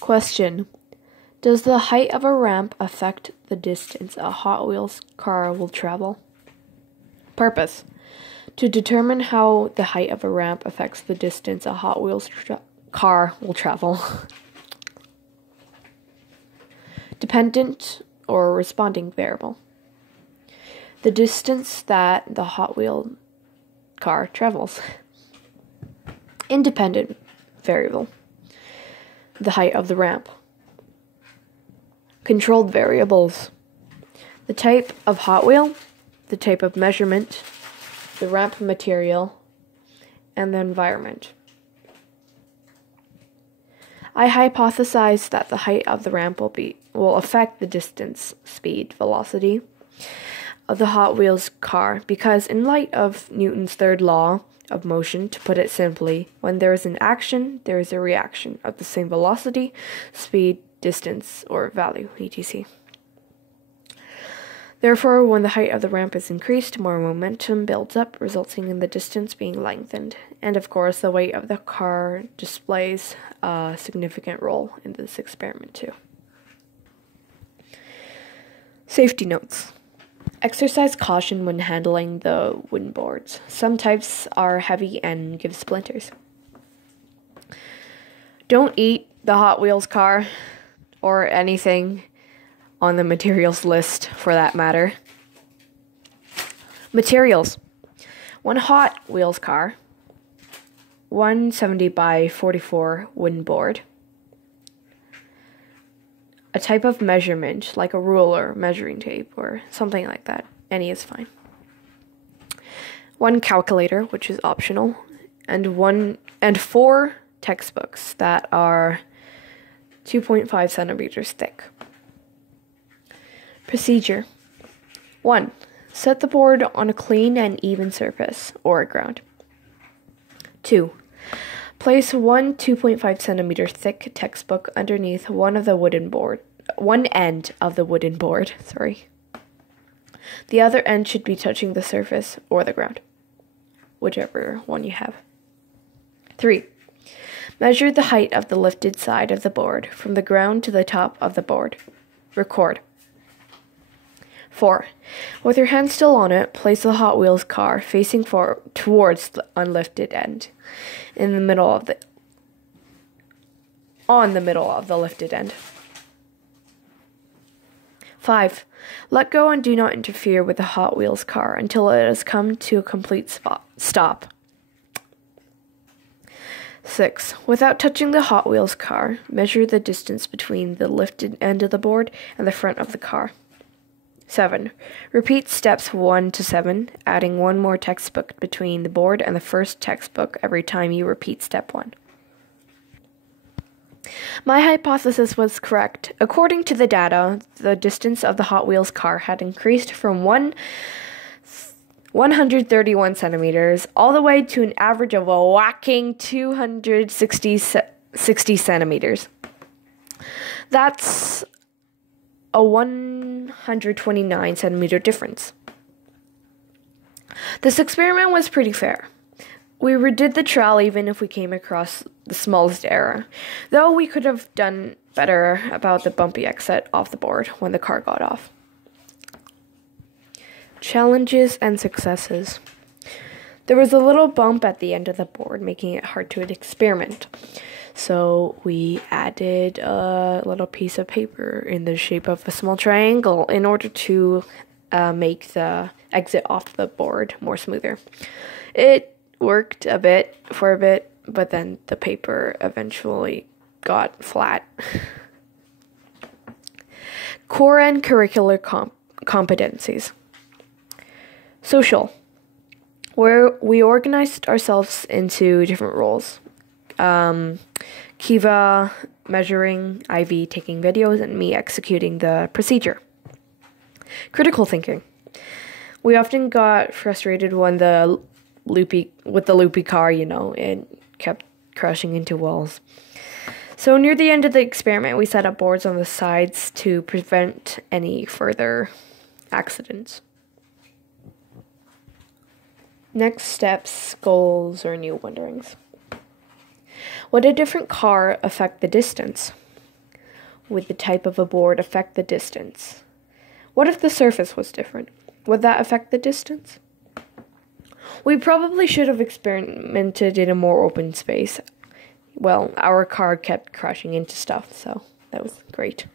Question. Does the height of a ramp affect the distance a Hot Wheels car will travel? Purpose. To determine how the height of a ramp affects the distance a Hot Wheels car will travel. Dependent or responding variable. The distance that the Hot Wheel car travels. Independent variable. The height of the ramp. Controlled variables. The type of Hot Wheel, the type of measurement, the ramp material, and the environment. I hypothesize that the height of the ramp will affect the distance, speed, velocity of the Hot Wheels car because in light of Newton's third law of motion, to put it simply, when there is an action, there is a reaction of the same velocity, speed, distance, or value, etc. Therefore, when the height of the ramp is increased, more momentum builds up, resulting in the distance being lengthened. And of course, the weight of the car displays a significant role in this experiment too. Safety notes. Exercise caution when handling the wooden boards. Some types are heavy and give splinters. Don't eat the Hot Wheels car or anything on the materials list for that matter. Materials. One Hot Wheels car, 170 by 44 wooden board, a type of measurement like a ruler, measuring tape, or something like that. Any is fine. One calculator, which is optional, and 4 textbooks that are 2.5 centimeters thick. Procedure. 1. Set the board on a clean and even surface, or ground. 2. Place one 2.5 centimeter thick textbook underneath one end of the wooden board. The other end should be touching the surface or the ground, whichever one you have. 3. Measure the height of the lifted side of the board from the ground to the top of the board. Record. 4. With your hand still on it, place the Hot Wheels car facing towards the unlifted end, on the middle of the lifted end. 5. Let go and do not interfere with the Hot Wheels car until it has come to a complete stop. 6. Without touching the Hot Wheels car, measure the distance between the lifted end of the board and the front of the car. 7. Repeat steps 1 to 7, adding one more textbook between the board and the first textbook every time you repeat step 1. My hypothesis was correct. According to the data, the distance of the Hot Wheels car had increased from 131 centimeters all the way to an average of a whacking 260 centimeters. That's a 129 centimeter difference. This experiment was pretty fair. We redid the trial even if we came across the smallest error, though we could have done better about the bumpy exit off the board when the car got off. Challenges and successes. There was a little bump at the end of the board, making it hard to experiment. So we added a little piece of paper in the shape of a small triangle in order to make the exit off the board more smoother. It worked for a bit, but then the paper eventually got flat. Core and curricular competencies. Social, where we organized ourselves into different roles. Kiva measuring, Ivy taking videos, and me executing the procedure. Critical thinking. We often got frustrated when the loopy car, it kept crashing into walls. So near the end of the experiment, we set up boards on the sides to prevent any further accidents. Next steps, goals, or new wonderings. Would a different car affect the distance? with the type of a board affect the distance? What if the surface was different? Would that affect the distance? We probably should have experimented in a more open space. Well, our car kept crashing into stuff, so that was great.